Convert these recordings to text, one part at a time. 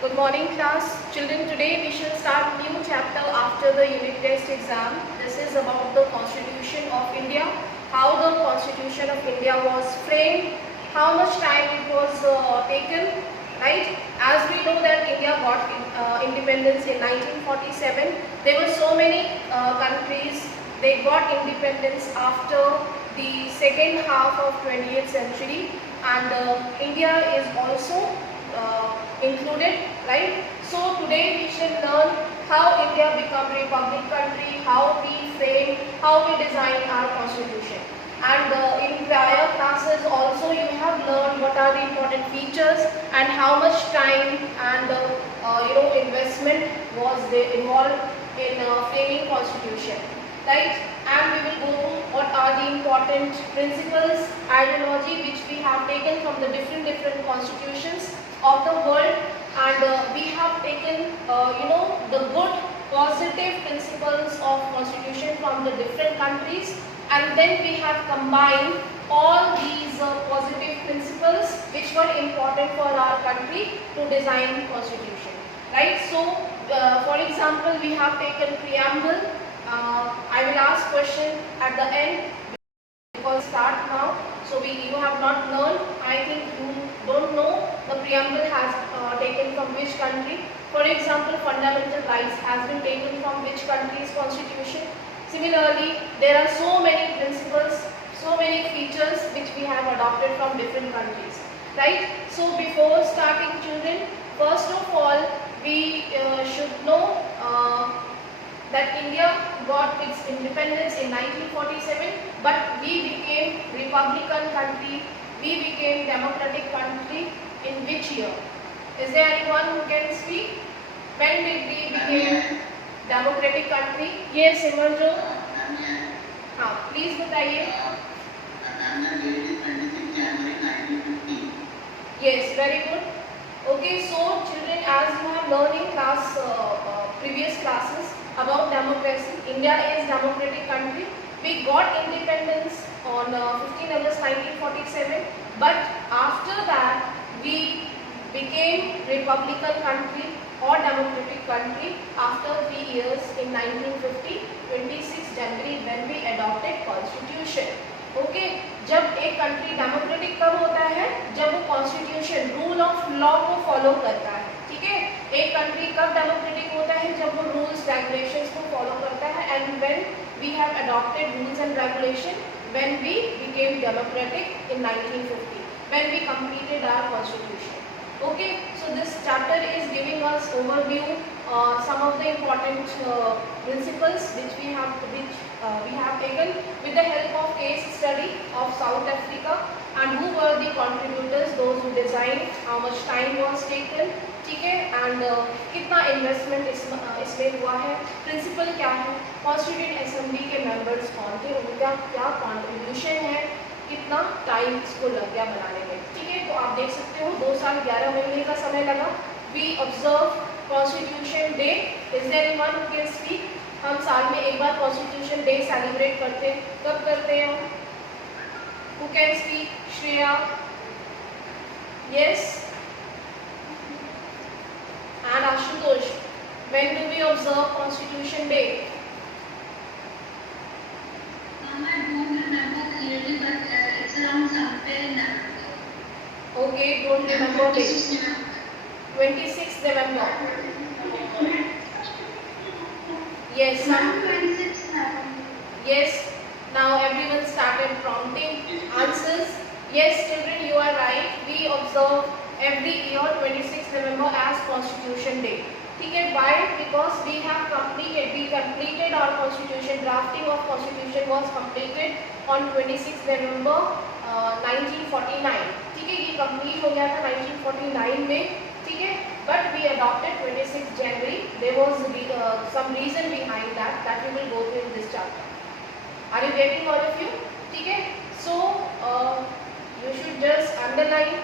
Good morning class. Children, today we shall start new chapter after the unit test exam. This is about the Constitution of India, how the Constitution of India was framed, how much time it was taken, right? As we know that India got independence in 1947. There were so many countries, they got independence after the second half of 20th century, and India is also included, right? So today we shall learn how India become republic country, how we frame, how we design our constitution. And in prior classes also you have learned what are the important features and how much time and investment was involved in framing constitution, right? And we will go through what are the important principles, ideology which we have taken from the different constitutions of the world, and we have taken the good positive principles of constitution from the different countries, and then we have combined all these positive principles which were important for our country to design constitution, right? So for example, we have taken preamble. I will ask question at the end because start now. So you have not learned, I think you don't know the preamble has taken from which country. For example, fundamental rights has been taken from which country's constitution. Similarly, there are so many principles, so many features which we have adopted from different countries, right? So before starting, children, first of all we should know that India got its independence in 1947, but we became republican country, we became democratic country in which year? Is there anyone who can speak? When did we became democratic country? Yes, Simarjo. हाँ, please बताइए. Yes, very good. Okay, so children, as you have learned in class previous classes about democracy, India is democratic country. We got independence on 15 August 1947, but after that we became republican country or democratic country after 3 years in 1950, 26 January when we adopted constitution. Okay जब एक country democratic कब होता है? जब वो constitution rule of law को follow करता है, ठीक है? एक कंट्री कब डेमोक्रेटिक होता है? जब वो रूल्स रेगुलेशंस को फॉलो करता है. And when we have adopted rules and regulation when we became democratic in 1950, when we completed our constitution. Okay, so this chapter is giving us overview some of the important principles which we have taken with the help of case study of South Africa, and who were the contributors, those who designed, how much time was taken, ठीक है? and कितना investment इसमें हुआ है, principle क्या है, Constituent Assembly के members कौन थे, उनका क्या contribution है, कितना टाइम इसको लग गया बनाने में, ठीक है? तो आप देख सकते हो 2 साल 11 महीने का समय लगा. We observe constitution day. Is there anyone who can speak? हम साल में एक बार कॉन्स्टिट्यूशन डे सेलिब्रेट करते हैं. कब करते हैं? Who can speak? Shreya. Yes. And Ashutosh, when do we observe constitution day? Okay, don't remember date. 26th November. Yes. Yes. Now everyone started prompting answers. Yes, children, you are right. We observe every year 26th November as Constitution Day. ठीक है? Why? Because we completed our constitution. Drafting of constitution was completed on 26th November 1949. ठीक है? ये complete हो गया था 1949 में, ठीक है? But we adopted 26 January. There was some reason behind that we will go through in this chapter. Are you getting all of you? ठीक है? So you should just underline.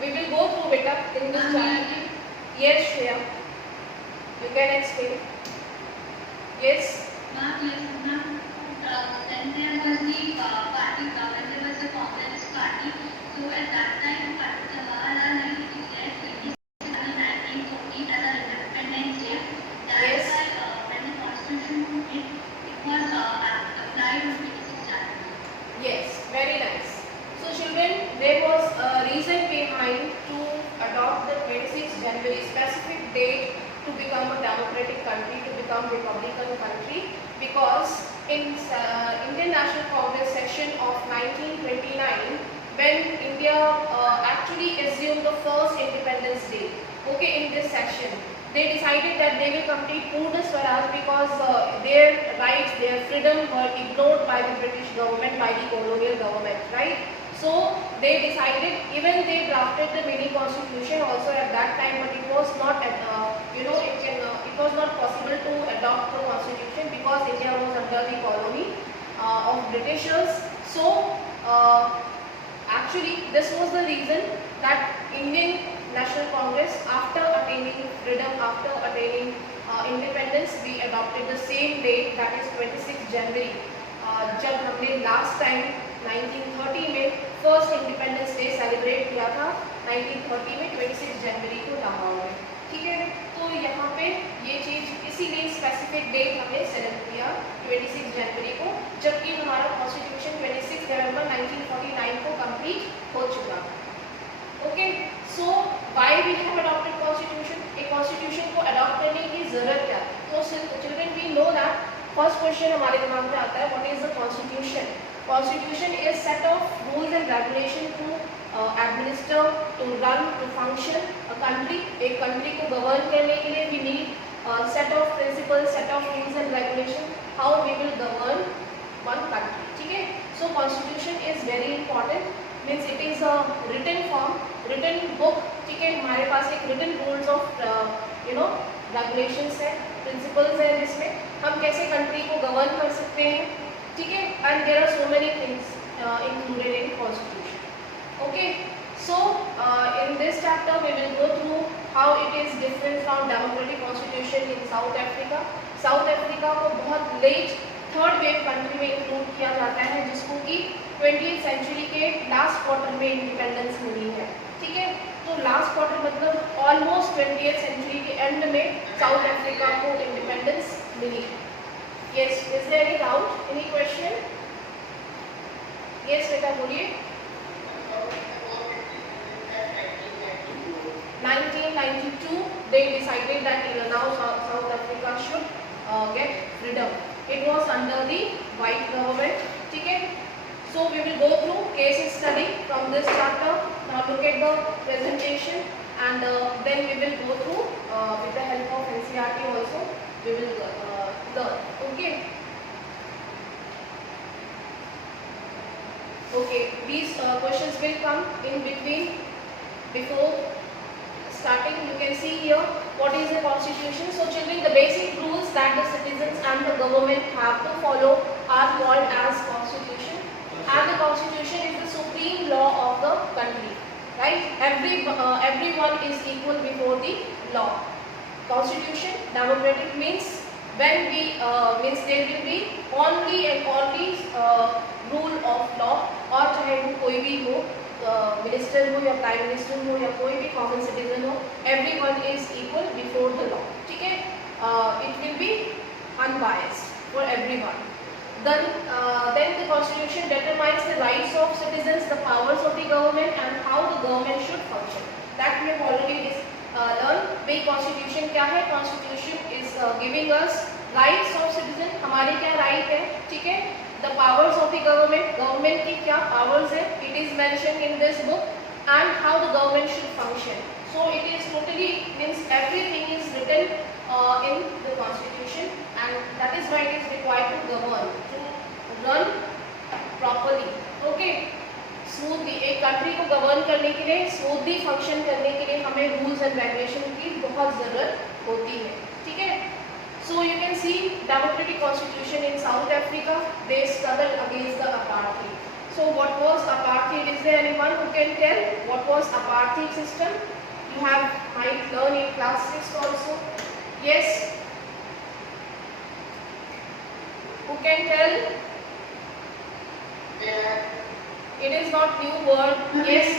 We will go through it up in this chapter. Yes, Shreya. You can explain. Yes. Then there was the party, when there was a communist party. So at that time, reason behind to adopt the 26th January specific date to become a democratic country, to become republican country? Because in Indian National Congress session of 1929, when India actually assumed the first Independence Day, okay, in this session, they decided that they will complete Purna Swaraj because their rights, their freedom were ignored by the British government, by the colonial government, right? So they decided, even they drafted the mini constitution also at that time, but it was not, it was not possible to adopt the constitution because India was under the colony of Britishers. So actually, this was the reason that Indian National Congress, after attaining freedom, after attaining independence, we adopted the same date, that is 26 January. जब हमने last time 1930 में first independence day celebrate किया था, 1930 में 26 जनवरी को लाहौर में, ठीक है। तो यहाँ पे ये चीज़ इसीलिए स्पेसिफिक डेट हमने सेलेक्ट किया 26 जनवरी को, जबकि हमारा कॉन्स्टिट्यूशन 26 नवंबर 1949 को कंप्लीट हो चुका। Okay, so why we have adopted constitution? एक कॉन्स्टिट्यूशन को अडॉप्ट करने की जरूरत क्या? तो children, we know that first question हमारे दिमाग में आता है, what is the constitution? Constitution is set of rules and regulation to administer, to run, to function a country. एक कंट्री को गवर्न करने के लिए we need set of principles, set of rules and regulation, how we will govern one country, ठीक है। So constitution is very important, means it is a written form, written book, ठीक है। हमारे पास एक रिटन रूल्स ऑफ रेगुलेशंस है, principles है, जिसमें हम कैसे कंट्री को गवर्न कर सकते हैं, ठीक है। And there are so many things included in constitution. Okay, so in this chapter we will go through how it is different from democratic constitution in South Africa. South Africa को बहुत late third wave country में include किया जाता है, जिसको कि 20th century के last quarter में इंडिपेंडेंस मिली है, ठीक है। तो लास्ट क्वार्टर मतलब ऑलमोस्ट 20th सेंचुरी के एंड में साउथ अफ्रीका को इंडिपेंडेंस मिली है। Yes, is there any doubt, any question? Yes बेटा बोलिए। 1992 they decided that now South Africa should get freedom. It was under the white government, ठीक है। So we will go through case study from this chapter. Now look at the presentation, and then we will go through with the help of NCERT also. We will learn. Okay. Okay. These questions will come in between. Before starting, you can see here what is the constitution. So children, the basic rules that the citizens and the government have to follow are called as constitution. And the constitution is the supreme law of the country, right? Everyone is equal before the law. Constitution, democratic means when we means there will be only and only rule of law, और चाहे वो कोई भी हो, minister हो या prime minister हो या कोई भी कॉमन सिटीजन हो, everyone is equal before the law, ठीक है। It will be unbiased for everyone. Then the constitution determines the rights of citizens, the powers of the government, and how the government should function. That we have already learned. भाई constitution क्या है? Constitution is giving us rights of citizen. हमारे क्या right है, ठीक है। The powers of the government, government की क्या powers है? It is mentioned in this book, and how the government should function. So it is totally means everything is written in the constitution, and that is why it is required to govern, to run properly. Okay, smoothly. एक country को govern करने के लिए, smoothly function करने के लिए हमें rules and regulation की बहुत ज़रूरत होती है, ठीक है। So you can see democratic constitution in South Africa. They struggled against the apartheid. So what was apartheid? Is there anyone who can tell what was apartheid system? You have might learn in class 6 also. Yes. Who can tell? It is not new word. Yes.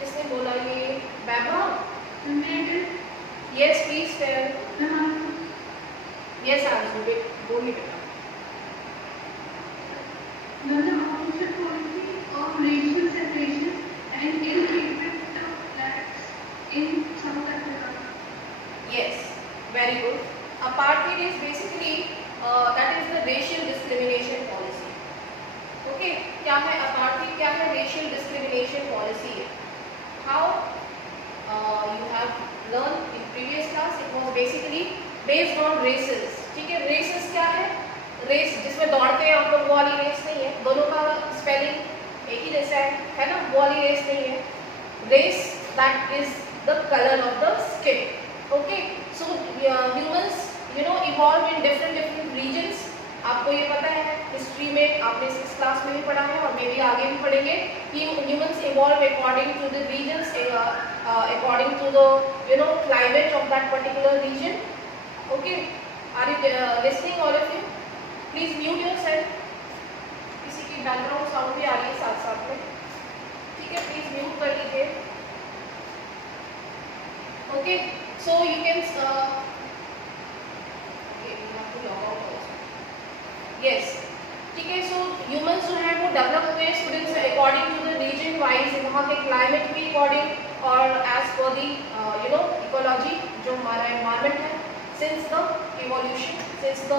किसने बोला ये? वैभव? Yes, please tell. Yes, Arjun. बोलिए बेटा. The policy of racial separation discrimination policy है. How? You have learned in previous class. It was basically based on races. ठीक है, races क्या है? रेस जिसमें दौड़ते हैं आप लोग, वो वाली रेस नहीं है. दोनों का स्पेलिंग एक ही जैसा है ना, वो वाली रेस नहीं है. Race that is the colour of the skin. Okay, so humans evolve in different regions. आपको ये पता है, हिस्ट्री में आपने 6th क्लास में भी पढ़ा है और मे भी आगे भी पढ़ेंगे कि humans evolve according to the regions, according to the climate of that particular region. Okay, are you listening all of you? Please mute yourself. किसी की बैकग्राउंड साउंड भी आ रही है साथ साथ में, ठीक है, प्लीज म्यूट कर लीजिए. Okay, so you can yes, ठीक है. सो ह्यूमंस जो है वो डेवलप हुए students according to the region wise, वहाँ के क्लाइमेट के अकॉर्डिंग और एज पर दी इकोलॉजी जो हमारा एनवायरनमेंट है, since the evolution, since the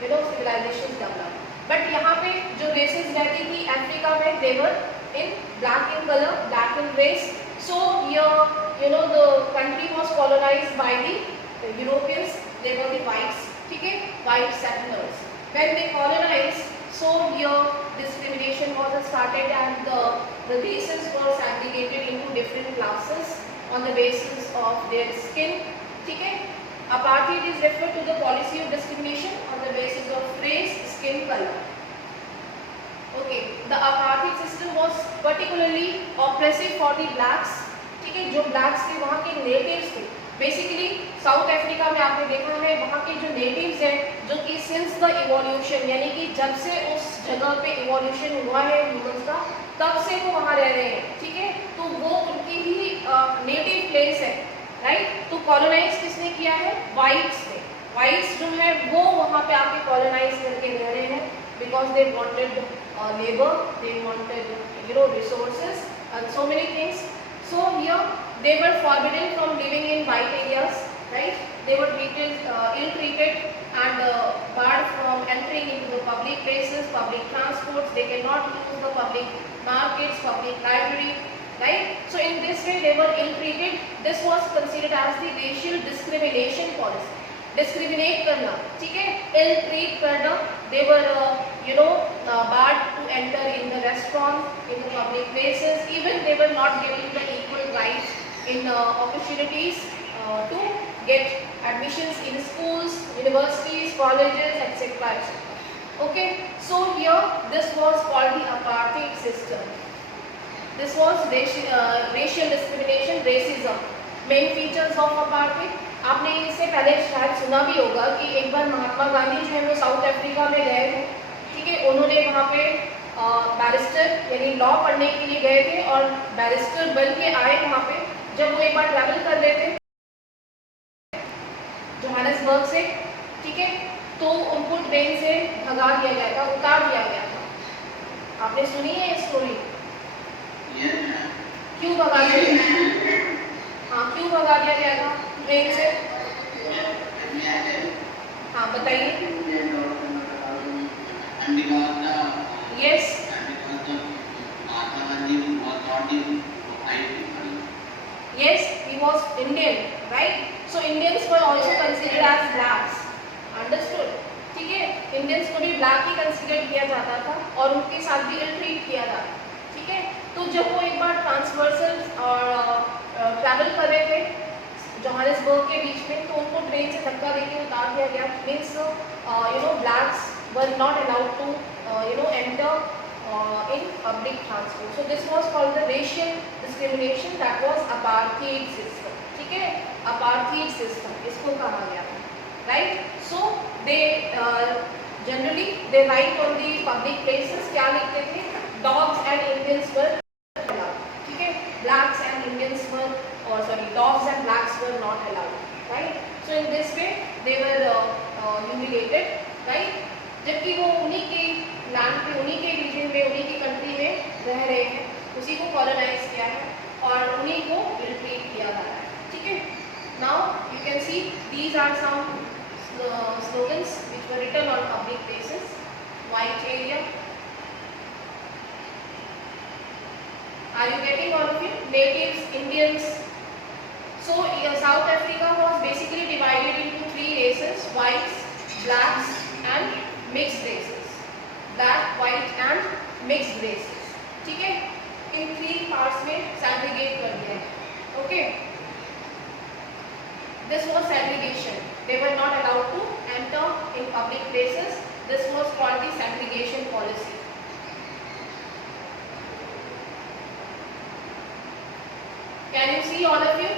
civilisation develop. But यहाँ पे जो रेसेस रहती थी अफ्रीका में, they were in black in colour, black in race. So the country was colonised by the Europeans, they were the whites, ठीक है, white settlers. When they colonized, so here discrimination was started and the races were segregated into different classes on the basis of their skin. ठीक है, apartheid is referred to the policy of discrimination on the basis of race, skin color. Okay, the apartheid system was particularly oppressive for the blacks. ठीक है, जो blacks थे वहाँ के natives थे. Basically south Africa में आपने देखा है वहाँ के जो नेटिव्स हैं, जो कि सिंस द इवोल्यूशन, यानी कि जब से उस जगह पे इवोल्यूशन हुआ है ह्यूमंस का, तब से वो वहाँ रह रहे हैं. ठीक है, तो वो उनकी ही नेटिव प्लेस है, राइट. तो कॉलोनाइज किसने किया है? वाइट्स ने. वाइट्स जो है वो वहाँ पे आके कॉलोनाइज करके रह रहे हैं because they wanted labour, they wanted resources and so many things. So here they were forbidden from living in white areas, right? They were ill-treated and barred from entering into the public places, public transports. They cannot use the public markets, public library, right? So in this way they were ill-treated. This was considered as the racial discrimination policy. Discriminate करना, ठीक है, ill-treat करना. They were barred to enter in the restaurants, in the public places. Even they were not given the equal rights in opportunities to get admissions in schools, universities, colleges, etc. Okay, so here this was called the apartheid system. This was racial discrimination, racism. Main features of apartheid. आपने इससे पहले शायद सुना भी होगा कि एक बार महात्मा गांधी जो है वो साउथ अफ्रीका में गए थे. ठीक है, उन्होंने वहाँ पे बैरिस्टर यानी लॉ पढ़ने के लिए गए थे और बैरिस्टर बन के आए वहाँ पे. जब वो एक बार ट्रैवल कर रहे थे जोहान्सबर्ग से, ठीक है, तो उनको ट्रेन से भगा दिया गया था, उतार दिया गया था. आपने सुनी है ये स्टोरी? क्यों भगा दिया गया? हाँ, क्यों भगा दिया गया था ट्रेन से? हाँ बताइए. Yes, yes, he was Indian, right? So Indians were also considered as blacks. Understood? ठीक है, Indians को भी black ही consider किया जाता था और उनके साथ भी ill treat किया जाता. ठीक है, तो जब वो एक बार ट्रांसवर्सल ट्रैवल कर रहे थे जोहान्सबर्ग के बीच में, तो उनको ट्रेन से धक्का देके उतार दिया गया. Means blacks were not allowed to enter in public transport. So this was called the racial discrimination. That was apartheid system. ठीक है, apartheid system इसको कहा गया था, right? So they generally they write on the public places. क्या लिखते थे? Dogs and Indians were allowed. ठीक है, blacks and Indians were, or sorry, dogs and blacks were not allowed, right? So in this way they were humiliated, right? जबकि वो उन्हीं के land पे, उन्हीं के रीजन में, उन्हीं की कंट्री में रह रहे हैं, उसी को कॉलोनाइज किया है और उन्हीं को इल ट्रीट किया जा रहा है. ठीक है, now you can see these are some slogans which were written on public places. White area, Are you getting all of it? Natives, Indians. So South Africa was basically divided into three races: whites, blacks and mixed races. Black, white and mixed races. ठीक है? इन three parts में segregate कर दिया है. Okay? This was segregation. They were not allowed to enter in public places. This was called the segregation policy. Can you see all of you?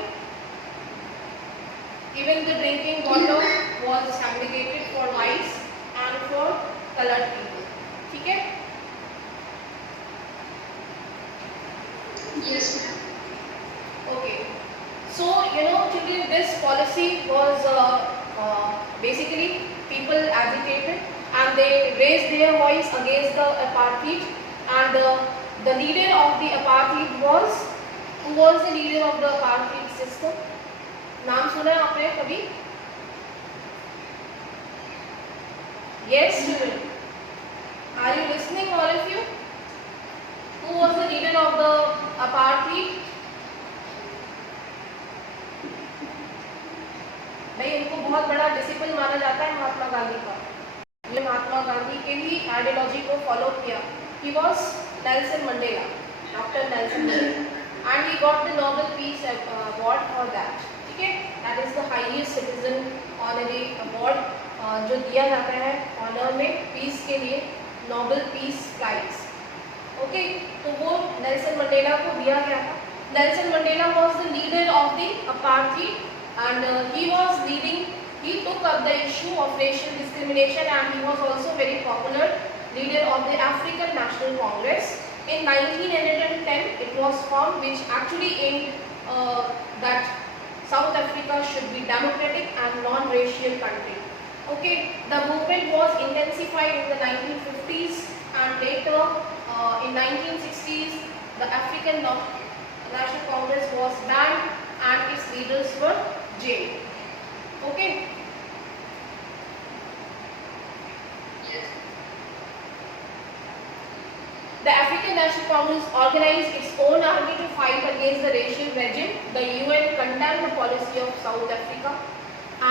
Even the drinking water was segregated for whites and for colored people. ठीक है? Yes, ma'am. Okay. So children, this policy was basically people agitated and they raised their voice against the apartheid. And the leader of the apartheid was, who was the leader of the apartheid system? नाम सुना है आपने कभी? Yes, children. Are you listening, all of you? Who was the leader of the apartheid? भाई इनको बहुत बड़ा discipline माना जाता है महात्मा गांधी का. ये महात्मा गांधी के ही आइडियोलॉजी को फॉलो किया. He was Nelson Mandela, Dr. Nelson Mandela, and he got the Nobel Peace Award for that. ठीक है? That is the highest citizen honorary award जो दिया जाता है ऑनर में पीस के लिए, नोबेल पीस प्राइज. ओके, तो वो नेल्सन मंडेला को दिया गया था. Nelson Mandela was the leader of the apartheid. And he was leading, he took up the issue of racial discrimination, and he was also very popular leader of the African National Congress. In 1910 it was formed, which actually aimed that South Africa should be democratic and non-racial country. Okay, the movement was intensified in the 1950s, and later in 1960s the African National Congress was banned and its leaders were jailed. Okay. The African National Congress organized its own army to fight against the racial regime. The UN condemned the policy of South Africa,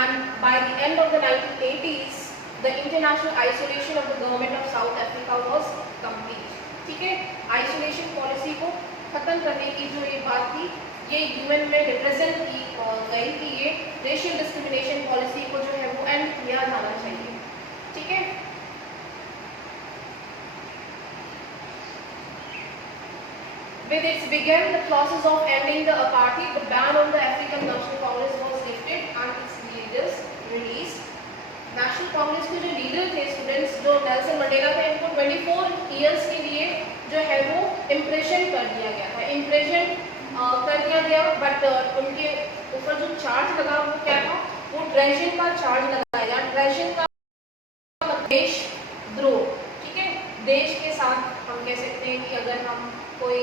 and by the end of the 1980s, the international isolation of the government of South Africa was complete. ठीक है? Isolation policy को खत्म करने की जो ये बात थी, ये यूएन में रिप्रेजेंट की गई कि ये रेशियल डिस्क्रिमिनेशन पॉलिसी को जो है वो एंड किया जाना चाहिए. ठीक है? With its began the process of ending the apartheid, the ban on the African National Congress was lifted and its leaders released. National Congress के जो लीडर थे स्टूडेंट्स, जो नेल्सन मंडेला थे, इनको 24 इयर्स के लिए जो है वो इम्प्रेशन कर दिया गया था. इम्प्रेशन कर दिया गया, बट उनके ऊपर जो चार्ज लगा वो क्या था? वो ट्रेजन का चार्ज लगाया गया. ट्रेजन का देशद्रोह. ठीक है? देश के साथ हम कह सकते हैं कि अगर हम कोई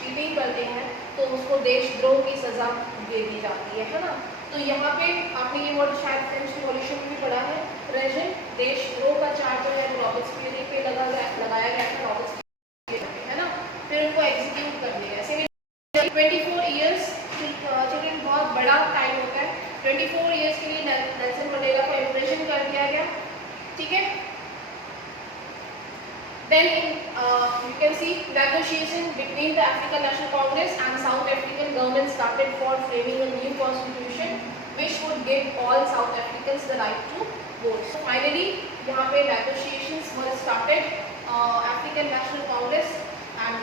चीटिंग करते हैं तो उसको देशद्रोह की सजा दे दी जाती है ना? तो यहाँ पे आपने ये वर्ड शायद फ्रेंच रिवॉल्यूशन में भी पढ़ा है. ट्रेजन, देशद्रोह का चार्ज जो है रॉबर्ट्सपियर पे लगाया गया था. रॉबर्ट्सपियर है ना? फिर उनको एग्जीक्यूट कर दिया गया. 24 इयर्स चिल्ड्रन बहुत बड़ा टाइम होता है. 24 इयर्स के लिए नेल्सन मंडेला को इम्प्रेशन कर दिया गया. ठीक है? Then you can see negotiation between the African National Congress and South African government started for framing a new constitution which would give all South Africans the right to vote. So finally यहाँ पे negotiations were started. African National Congress and